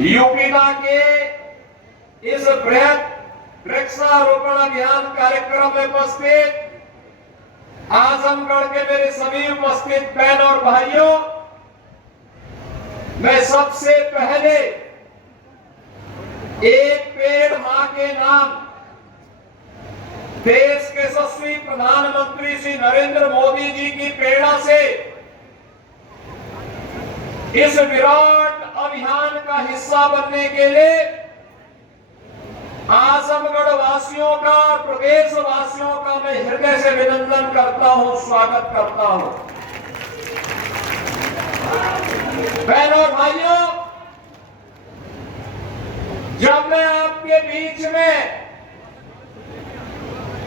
यूपीदा के इस बृहद वृक्षारोपण अभियान कार्यक्रम में उपस्थित आजमगढ़ के मेरे सभी उपस्थित बहन और भाइयों, मैं सबसे पहले एक पेड़ मां के नाम देश के यशस्वी प्रधानमंत्री श्री नरेंद्र मोदी जी की प्रेरणा से इस विराट अभियान का हिस्सा बनने के लिए आजमगढ़ वासियों का, प्रदेश वासियों का मैं हृदय से अभिनंदन करता हूं, स्वागत करता हूं। बहनों और भाइयों, जब मैं आपके बीच में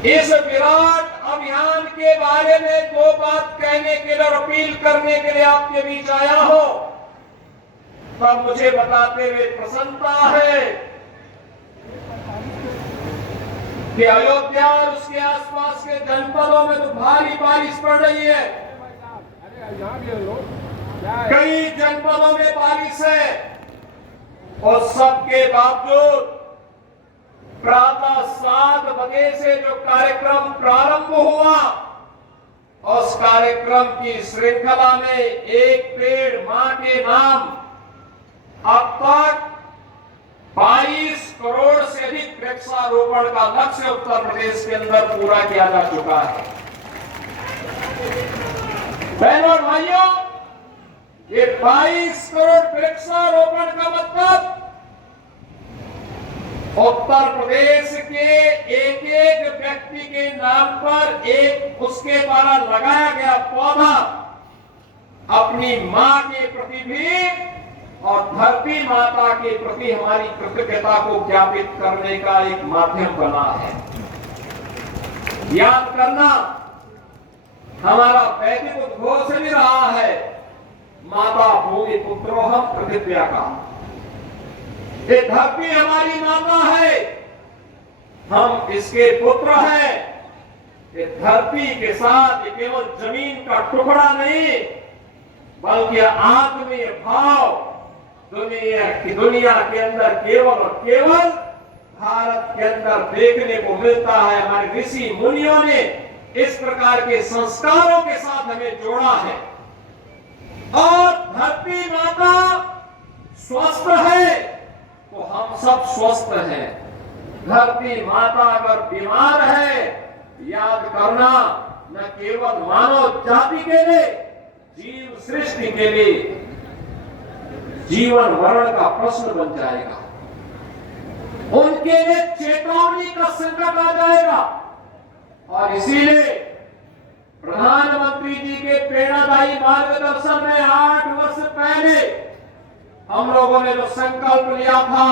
इस विराट अभियान के बारे में दो बात कहने के लिए और अपील करने के लिए आपके बीच आया हूं, तब मुझे बताते हुए प्रसन्नता है कि अयोध्या और उसके आसपास के जनपदों में तो भारी बारिश पड़ रही है। कई जनपदों में बारिश है और सबके बावजूद प्रातः 7 बजे से जो कार्यक्रम प्रारंभ हुआ, उस कार्यक्रम की श्रृंखला में एक पेड़ मां के नाम अब तक 22 करोड़ से अधिक वृक्षारोपण का लक्ष्य उत्तर प्रदेश के अंदर पूरा किया जा चुका है। बहनों और भाइयों, ये 22 करोड़ वृक्षारोपण का मतलब उत्तर प्रदेश के एक एक व्यक्ति के नाम पर एक उसके द्वारा लगाया गया पौधा अपनी मां के प्रति भी और धरती माता के प्रति हमारी कृतज्ञता को ज्ञापित करने का एक माध्यम बना है। याद करना हमारा वैदिक उद्घोष भी रहा है, माता भूमि पुत्रोहम पृथिव्या का। ये धरती हमारी माता है, हम इसके पुत्र हैं। ये धरती के साथ ये केवल जमीन का टुकड़ा नहीं, बल्कि आत्मीय भाव दुनिया के अंदर केवल और केवल भारत के अंदर देखने को मिलता है। हमारे ऋषि मुनियों ने इस प्रकार के संस्कारों के साथ हमें जोड़ा है। और धरती माता स्वस्थ है तो हम सब स्वस्थ हैं। धरती माता अगर बीमार है, याद करना न केवल मानव जाति के लिए, जीव सृष्टि के लिए जीवन मरण का प्रश्न बन जाएगा। उनके लिए चेतावनी का संकट आ जाएगा। और इसीलिए प्रधानमंत्री जी के प्रेरणादायी मार्गदर्शन में 8 वर्ष पहले हम लोगों ने जो संकल्प लिया था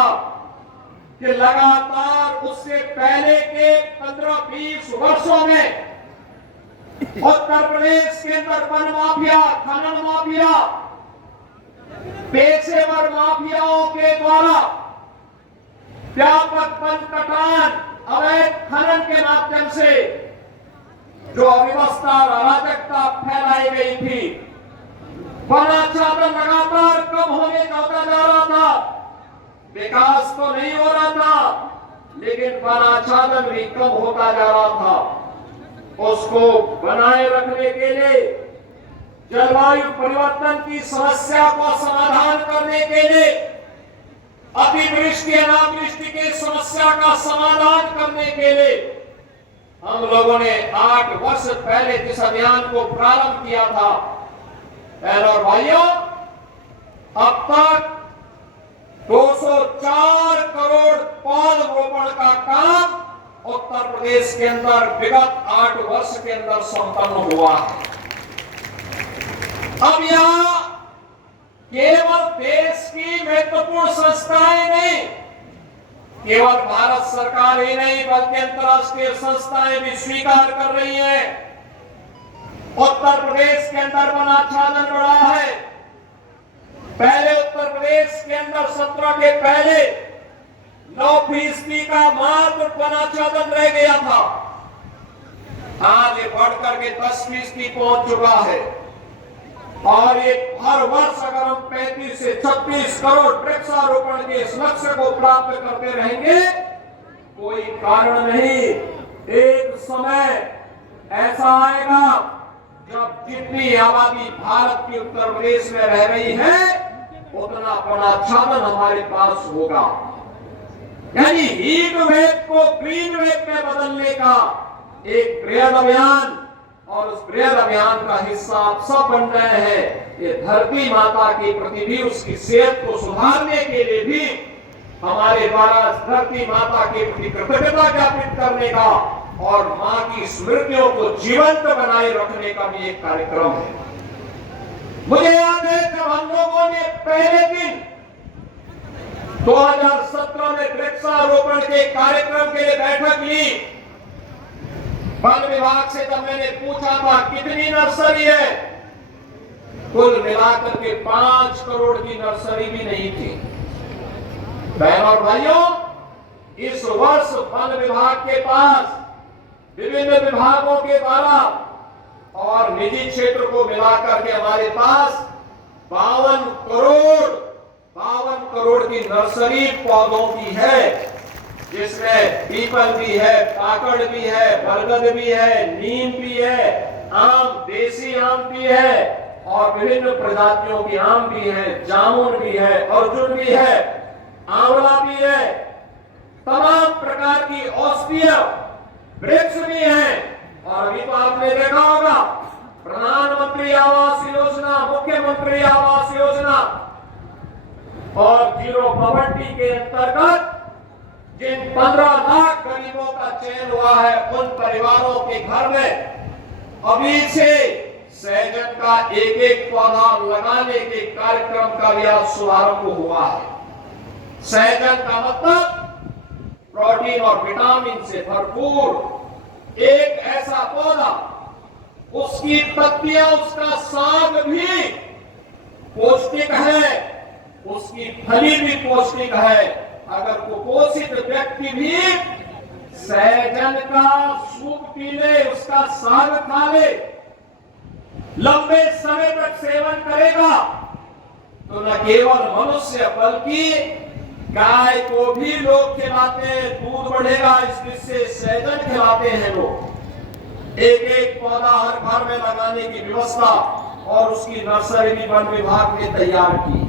कि लगातार उससे पहले के 15-20 वर्षों में उत्तर प्रदेश के अंदर वन माफिया, खनन माफिया, पेशेवर माफियाओं के द्वारा व्यापक वन कटान, अवैध खनन के माध्यम से जो अव्यवस्था और अराजकता फैलाई गई थी, वनाच्छादन लगातार कम होने का होता जा रहा था। विकास तो नहीं हो रहा था, लेकिन वनाच्छादन भी कम होता जा रहा था। उसको बनाए रखने के लिए, जलवायु परिवर्तन की समस्या को समाधान करने के लिए, अतिवृष्टि अनावृष्टि की समस्या का समाधान करने के लिए हम लोगों ने 8 वर्ष पहले जिस अभियान को प्रारंभ किया था, बहनों और भाइयों, अब तक 204 करोड़ पौधरोपण का काम उत्तर प्रदेश के अंदर विगत 8 वर्ष के अंदर संपन्न हुआ है। अब यहां केवल देश की महत्वपूर्ण संस्थाएं नहीं, केवल भारत सरकार ही नहीं, बल्कि अंतर्राष्ट्रीय संस्थाएं भी स्वीकार कर रही हैं। उत्तर प्रदेश के अंदर वनाच्छादन बढ़ा है। पहले उत्तर प्रदेश के अंदर 17 के पहले 9% का मात्र वनाच्छादन रह गया था। आज ये बढ़कर के 10% पहुंच चुका है। और ये हर वर्ष अगर हम 35 से 36 करोड़ वृक्षारोपण के इस लक्ष्य को प्राप्त करते रहेंगे, कोई कारण नहीं, एक समय ऐसा आएगा जब जितनी आबादी भारत की उत्तर प्रदेश में रह रही है उतना पौधाच्छादन हमारे पास होगा। यानी हीट वेव को ग्रीन वेव में बदलने का एक बृहद अभियान, और उस बृहद अभियान का हिस्सा आप सब बन रहे हैं। ये धरती माता के प्रति भी, उसकी सेहत को सुधारने के लिए भी हमारे द्वारा धरती माता के प्रति कृतज्ञता ज्ञापित करने का और मां की स्मृतियों को जीवंत बनाए रखने का भी एक कार्यक्रम है। मुझे याद है जब हम लोगों ने पहले दिन 2017 में वृक्षारोपण के कार्यक्रम के लिए बैठक ली, वन विभाग से जब मैंने पूछा था कितनी नर्सरी है, कुल मिलाकर के 5 करोड़ की नर्सरी भी नहीं थी। बहनों और भाइयों, इस वर्ष वन विभाग के पास विभिन्न विभागों के द्वारा और निजी क्षेत्र को मिलाकर के हमारे पास 52 करोड़ की नर्सरी पौधों की है, जिसमें पीपल भी है, पाकड़ भी है, बरगद भी है, नीम भी है, आम, देसी आम भी है और विभिन्न प्रजातियों की आम भी है, जामुन भी है, अर्जुन भी है, आंवला भी है, तमाम प्रकार की औषधीय वृक्ष भी हैं। और अभी तो आपने देखा होगा प्रधानमंत्री आवास योजना, मुख्यमंत्री आवास योजना और जीरो पॉवर्टी के अंतर्गत जिन 15 लाख गरीबों का चयन हुआ है, उन परिवारों के घर में अभी से सहजन का एक पौधा लगाने के कार्यक्रम का भी आज शुभारंभ हुआ है। सहजन का मतलब प्रोटीन और विटामिन से भरपूर एक ऐसा पौधा, उसकी पत्तियां, उसका साग भी पौष्टिक है, उसकी फली भी पौष्टिक है। अगर कुपोषित व्यक्ति भी सहजन का सूप पी ले, उसका साग खा ले, लंबे समय तक सेवन करेगा, तो न केवल मनुष्य बल्कि गाय को भी लोग खिलाते हैं, दूध बढ़ेगा, इससे सहजन खिलाते हैं लोग। एक पौधा हर घर में लगाने की व्यवस्था और उसकी नर्सरी भी वन विभाग ने तैयार की।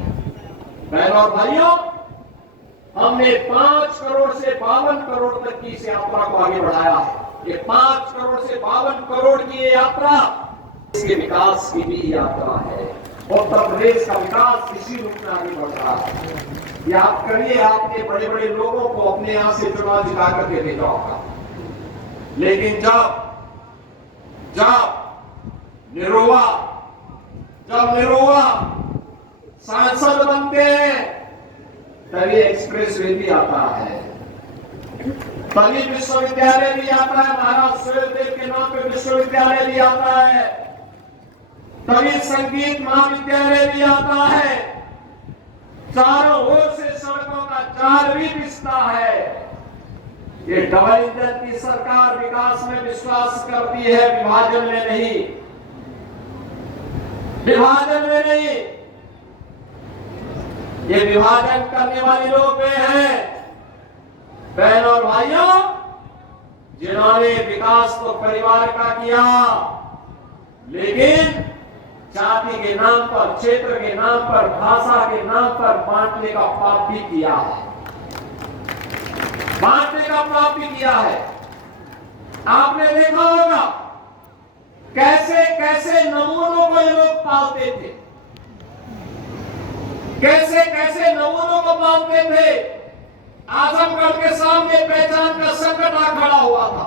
बहनों और भाइयों, हमने 5 करोड़ से 52 करोड़ तक की इस यात्रा को आगे बढ़ाया है। ये 5 करोड़ से 52 करोड़ की ये यात्रा इसके विकास की भी यात्रा है। उत्तर प्रदेश का विकास इसी रूप में आगे बढ़ रहा है। याद करिए, आपने बड़े बड़े लोगों को अपने यहां से चुनाव जिता करके भेजा होगा, लेकिन जब निरोवा सांसद बनते हैं, तभी एक्सप्रेस वे भी आता है, तभी विश्वविद्यालय भी आता है, महाराज सूर्यदेव के नाम पे विश्वविद्यालय भी आता है, तभी संगीत महाविद्यालय भी आता है, चारों ओर से सड़कों का जाल भी बिछता है। ये डबल इंजन की सरकार विकास में विश्वास करती है, विभाजन में नहीं, विभाजन में नहीं। ये विभाजन करने वाले लोग वे हैं, बहनों और भाइयों, जिन्होंने विकास तो परिवार का किया, लेकिन जाति के नाम पर, क्षेत्र के नाम पर, भाषा के नाम पर बांटने का पाप भी किया है, बांटने का पाप भी किया है। आपने देखा होगा कैसे कैसे नमूनों को ये लोग पालते थे, कैसे कैसे नमूनों को पालते थे। आजमगढ़ के सामने पहचान का संकट आ खड़ा हुआ था,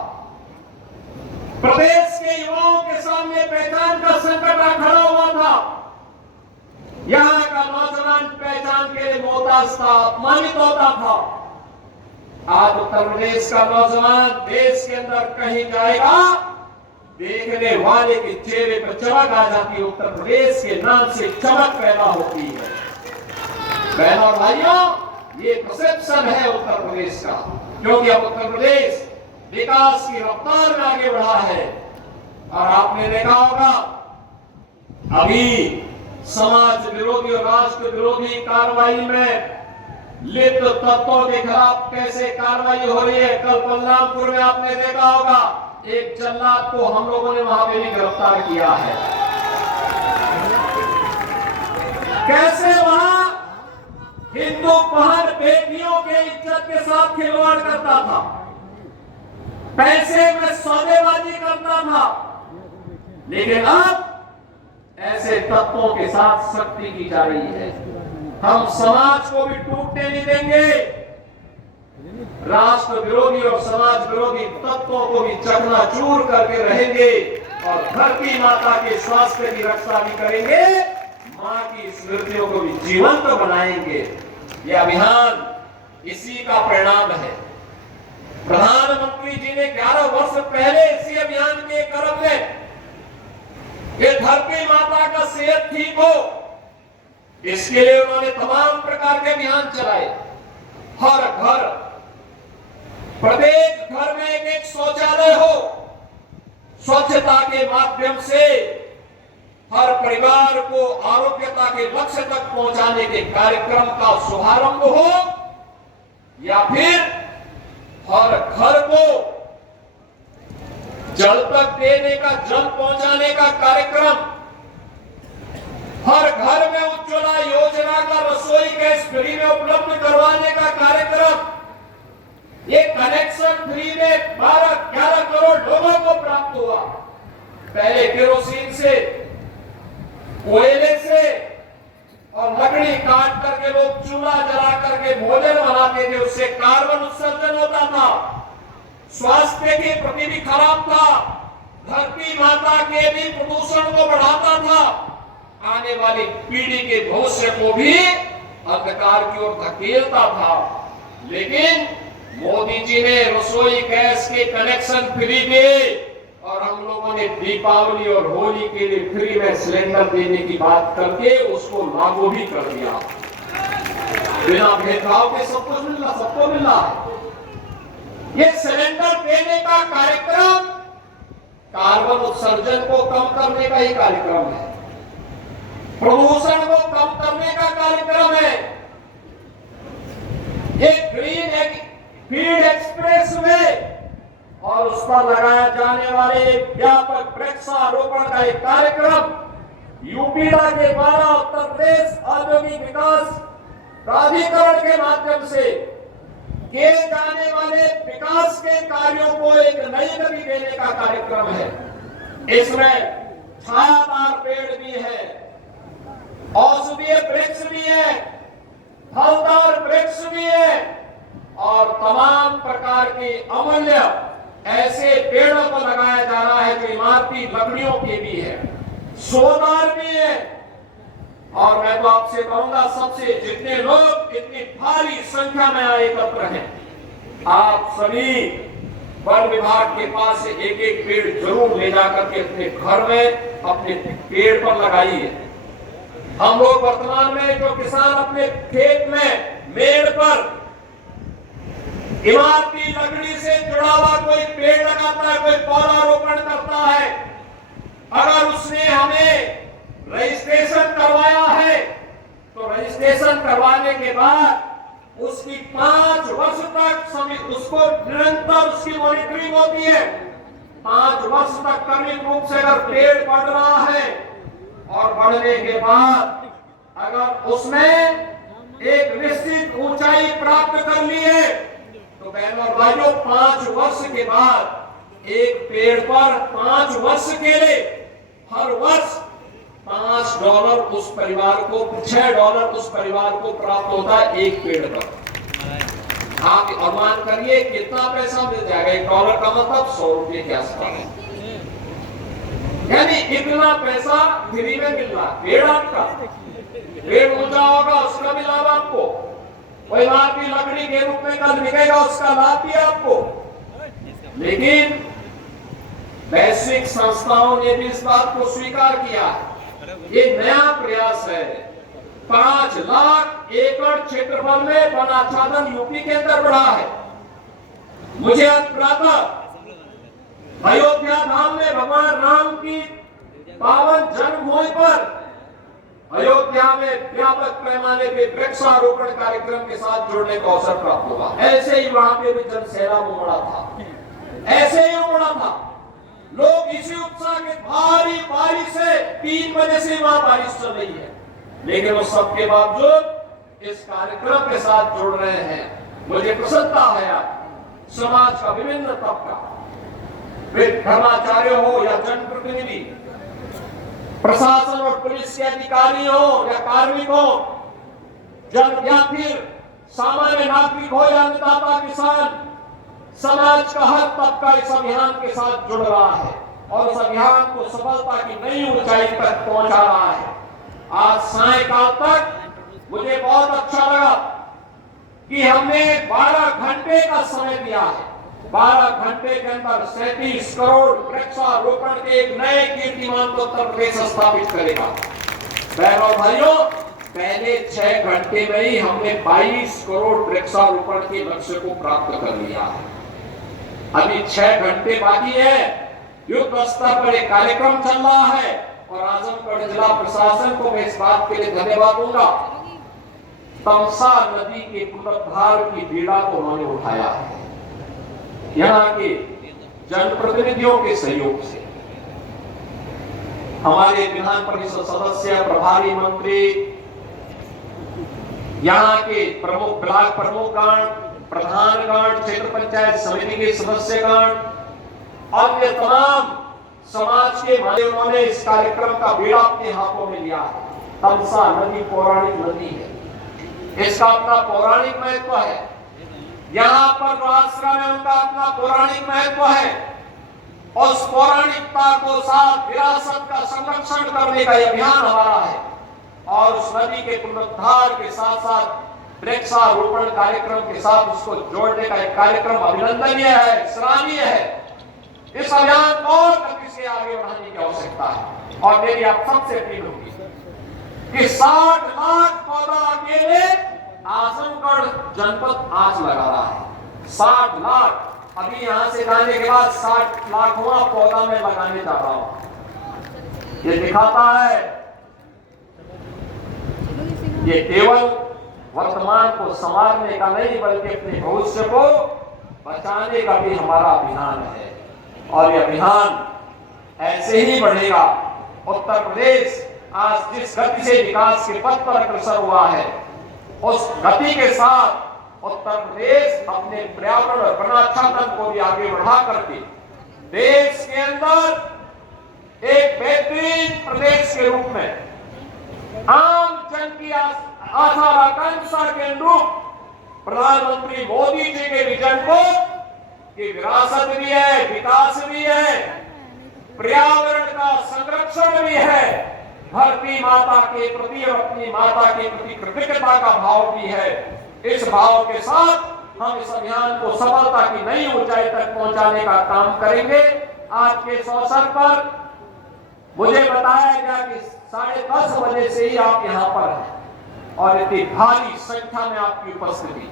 प्रदेश के युवाओं के सामने पहचान का संकट आ खड़ा हुआ था। यहां का नौजवान पहचान के लिए मोहताज था, अपमानित होता था। आज उत्तर प्रदेश का नौजवान देश के अंदर कहीं जाएगा, देखने वाले के चेहरे पर चमक आ जाती है, उत्तर प्रदेश के नाम से चमक पैदा होती है। बहनों और भाइयों, ये परसेप्शन है उत्तर प्रदेश का, क्योंकि अब उत्तर प्रदेश विकास की रफ्तार में आगे बढ़ा है। और आपने देखा होगा अभी समाज विरोधी और राष्ट्र विरोधी कार्रवाई में लिप्त तत्वों के खिलाफ कैसे कार्रवाई हो रही है। कल बलरामपुर में आपने देखा होगा, एक जल्लाद को हम लोगों ने वहां पे भी गिरफ्तार किया है। कैसे वहां हिंदू बहन बेटियों के इज्जत के साथ खिलवाड़ करता था, पैसे में सौदेबाजी करता था, लेकिन अब ऐसे तत्वों के साथ सख्ती की जा रही है। हम समाज को भी टूटने नहीं देंगे, राष्ट्र विरोधी और समाज विरोधी तत्वों को भी चकनाचूर करके रहेंगे और धरती माता के स्वास्थ्य की रक्षा भी करेंगे, मां की स्मृतियों को भी जीवंत बनाएंगे। यह अभियान इसी का परिणाम है। प्रधानमंत्री जी ने 11 वर्ष पहले इसी अभियान के क्रम में ये धरती माता का सेहत ठीक हो, इसके लिए उन्होंने तमाम प्रकार के अभियान चलाए। हर घर, प्रत्येक घर में एक एक शौचालय हो, स्वच्छता के माध्यम से हर परिवार को आरोग्यता के लक्ष्य तक पहुंचाने के कार्यक्रम का शुभारंभ हो, या फिर हर घर को जल तक देने का, जल पहुंचाने का कार्यक्रम, हर घर में उज्ज्वला योजना का रसोई गैस फ्री में उपलब्ध करवाने का कार्यक्रम, ये कनेक्शन फ्री में 12-11 करोड़ लोगों को प्राप्त हुआ। पहले केरोसिन से, कोयले से और लकड़ी काट करके लोग चूल्हा जला करके भोजन बनाते थे, उससे कार्बन उत्सर्जन होता था, स्वास्थ्य के प्रति भी खराब था, धरती माता के भी प्रदूषण को बढ़ाता था, आने वाली पीढ़ी के भविष्य को भी अंधकार की ओर धकेलता था। लेकिन मोदी जी ने रसोई गैस के कनेक्शन फ्री दिए और हम लोगों ने दीपावली और होली के लिए फ्री में सिलेंडर देने की बात करके उसको लागू भी कर दिया। बिना भेदभाव के सब कुछ मिल रहा, सबको मिल रहा है। ये सिलेंडर देने का कार्यक्रम कार्बन उत्सर्जन को कम करने का ही कार्यक्रम है, प्रदूषण को कम करने का कार्यक्रम है। ये ग्रीन फील्ड एक्सप्रेस वे और उस पर लगाए जाने वाले व्यापक वृक्षारोपण का एक कार्यक्रम यूपीडा के द्वारा उत्तर प्रदेश औद्योगिक विकास प्राधिकरण के माध्यम से किए जाने वाले विकास के कार्यों को एक नई गति देने का कार्यक्रम है। इसमें छायादार पेड़ भी है, औषधीय वृक्ष भी है, फलदार वृक्ष भी है और तमाम प्रकार के अमूल्य ऐसे पेड़ों को लगाया जा रहा है जो इमारती लकड़ियों के भी है, सोनार भी है। और मैं तो आपसे कहूंगा, सबसे जितने लोग इतनी भारी संख्या में एकत्र हैं, आप सभी वन विभाग के पास से एक एक पेड़ जरूर ले जाकर के अपने घर में अपने पेड़ पर लगाइए। हम लोग वर्तमान में जो किसान अपने खेत में मेड़ पर इमारती लकड़ी से जुड़ा हुआ कोई पेड़ लगाता है, कोई पौधारोपण करता है, अगर उसने हमें रजिस्ट्रेशन करवाया है तो रजिस्ट्रेशन करवाने के बाद उसकी 5 वर्ष तक उसको निरंतर उसकी मॉनिटरिंग होती है। 5 वर्ष तक क्रमिक रूप से अगर पेड़ बढ़ रहा है और बढ़ने के बाद अगर उसने एक निश्चित ऊंचाई प्राप्त कर ली है तो बहनों और भाइयों 5 वर्ष के बाद एक पेड़ पर 5 वर्ष के लिए हर वर्ष $5 उस परिवार को, $6 उस परिवार को प्राप्त होता है एक पेड़ पर। आप अनुमान करिए कितना पैसा मिल जाएगा। $1 का मतलब 100 रुपये के आसपास, यानी इतना पैसा फ्री में मिल रहा है। पेड़ आपका, पेड़ ऊंचा होगा उसका भी लाभ आपको, कोई इमारती लकड़ी के रूप में कल बिकेगा उसका लाभ भी आपको। लेकिन वैश्विक संस्थाओं ने भी इस बात को स्वीकार किया है। ये नया प्रयास है। 5 लाख एकड़ क्षेत्रफल में वन आच्छादन यूपी के अंदर बढ़ा है। मुझे आज प्रातः अयोध्या धाम में भगवान राम की पावन जन्मभूमि पर अयोध्या में व्यापक पैमाने पे वृक्षारोपण कार्यक्रम के साथ जुड़ने का अवसर प्राप्त हुआ। ऐसे ही वहां पे भी जनसैलाब उमड़ा था, ऐसे ही उमड़ा था। लोग इसी उत्साह के भारी बारिश से 3 बजे से वहां बारिश चल रही है, लेकिन वो सबके बावजूद इस कार्यक्रम के साथ जुड़ रहे हैं। मुझे प्रसन्नता है आज समाज का विभिन्न तबका, धर्माचार्य हो या जनप्रतिनिधि, प्रशासन और पुलिस के अधिकारी हो या कार्मिक हो, जन या फिर सामान्य नागरिक हो या अन्नदाता किसान, समाज का हर तबका इस अभियान के साथ जुड़ रहा है और इस अभियान को सफलता की नई ऊंचाई तक पहुंचा रहा है। आज सायंकाल तक मुझे बहुत अच्छा लगा कि हमने 12 घंटे का समय दिया है। 12 घंटे के अंदर 37 करोड़ वृक्षारोपण के एक नए कीर्तिमान को उत्तर प्रदेश स्थापित करेगा। बहनों भाइयों, पहले 6 घंटे में ही हमने 22 करोड़ वृक्षारोपण के लक्ष्य को प्राप्त कर लिया है। अभी 6 घंटे बाकी है। युद्ध स्तर पर एक कार्यक्रम चल रहा है और आजमगढ़ जिला प्रशासन को मैं इस बात के लिए धन्यवाद दूंगा। तमसा नदी के पुनरुद्धार की बीड़ा को उन्होंने उठाया है, यहाँ के जनप्रतिनिधियों के सहयोग से। हमारे विधान परिषद सदस्य, प्रभारी मंत्री, यहाँ के प्रमुख ब्लॉक प्रमुखगण, प्रधानगण, क्षेत्र पंचायत समिति के सदस्यगण, अन्य तमाम समाज के उन्होंने इस कार्यक्रम का बीड़ा अपने हाथों में लिया है। तमसा नदी पौराणिक नदी है, इसका अपना पौराणिक महत्व है। यहाँ पर जो आश्रम है उनका अपना पौराणिक महत्व है। उस पौराणिकता को साथ विरासत का संरक्षण करने का यह अभियान हमारा है और उस नदी के पुनरुद्धार के साथ साथ वृक्षारोपण कार्यक्रम के साथ उसको जोड़ने का एक कार्यक्रम अभिनंदनीय है, सराहनीय है। इस अभियान को और गति से आगे बढ़ाने की आवश्यकता है और मेरी आप सबसे अपील होगी कि 60 लाख पौधा अकेले आजमगढ़ जनपद आज लगा रहा है। 60 लाख। अभी यहाँ से जाने के बाद 60 लाखवां पौधा मैं लगाने जा रहा हूं। ये दिखाता है, ये केवल वर्तमान को संवारने का नहीं बल्कि अपने भविष्य को बचाने का भी हमारा अभियान है और यह अभियान ऐसे ही बढ़ेगा। उत्तर प्रदेश आज जिस गति से विकास के पथ पर अग्रसर हुआ है, उस गति के साथ उत्तर प्रदेश अपने पर्यावरण और वनाच्छादन को भी आगे बढ़ा करके देश के अंदर एक बेहतरीन प्रदेश के रूप में आम जन की आशा आकांक्षा के अनुरूप प्रधानमंत्री मोदी जी के विजन को कि विरासत भी है, विकास भी है, पर्यावरण का संरक्षण भी है, धरती माता के प्रति और अपनी माता के प्रति कृतज्ञता का भाव भी है। इस भाव के साथ हम इस अभियान को सफलता की नई ऊंचाई तक पहुंचाने का काम करेंगे। आज के इस अवसर पर मुझे बताया गया कि 10:30 बजे से ही आप यहाँ पर हैं और इतनी भारी संख्या में आपकी उपस्थिति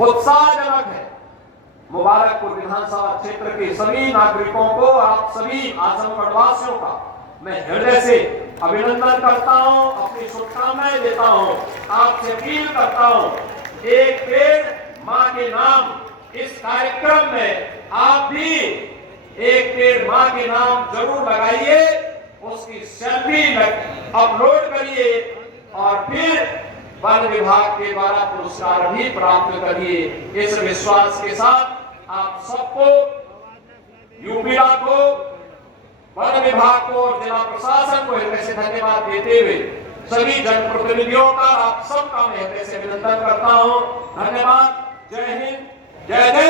उत्साहजनक है। मुबारकपुर विधानसभा क्षेत्र के सभी नागरिकों को, आप सभी आजमगढ़ वासियों का मैं हृदय से अभिनंदन करता हूं, अपनी शुभकामनाएं देता हूं, आपसे अपील करता हूं, एक पेड़ मां के नाम इस कार्यक्रम में आप भी एक पेड़ मां के नाम जरूर लगाइए, उसकी सेल्फी अपलोड करिए और फिर वन विभाग के द्वारा पुरस्कार भी प्राप्त करिए। इस विश्वास के साथ आप सबको, यूपीडा को, वन विभाग को और जिला प्रशासन को हृदय से धन्यवाद देते हुए सभी जनप्रतिनिधियों का, आप सबका मैं हृदय से अभिनंदन करता हूं। धन्यवाद। जय हिंद, जय जय।